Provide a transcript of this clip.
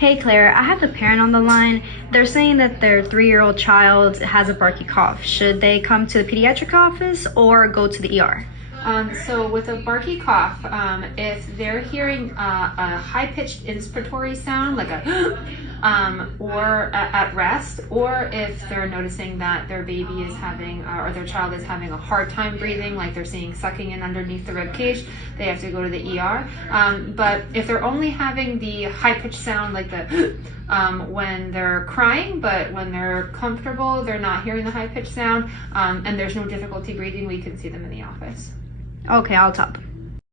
Hey Claire, I have the parent on the line. They're saying that their 3-year-old child has a barky cough. Should they come to the pediatric office or go to the ER? So with a barky cough, if they're hearing a high-pitched inspiratory sound, like a or at rest, or if they're noticing that their baby is having, or their child is having a hard time breathing, like they're seeing sucking in underneath the rib cage, they have to go to the ER. But if they're only having the high-pitched sound, like the when they're crying, but when they're comfortable, they're not hearing the high-pitched sound, and there's no difficulty breathing, we can see them in the office. Okay, I'll top.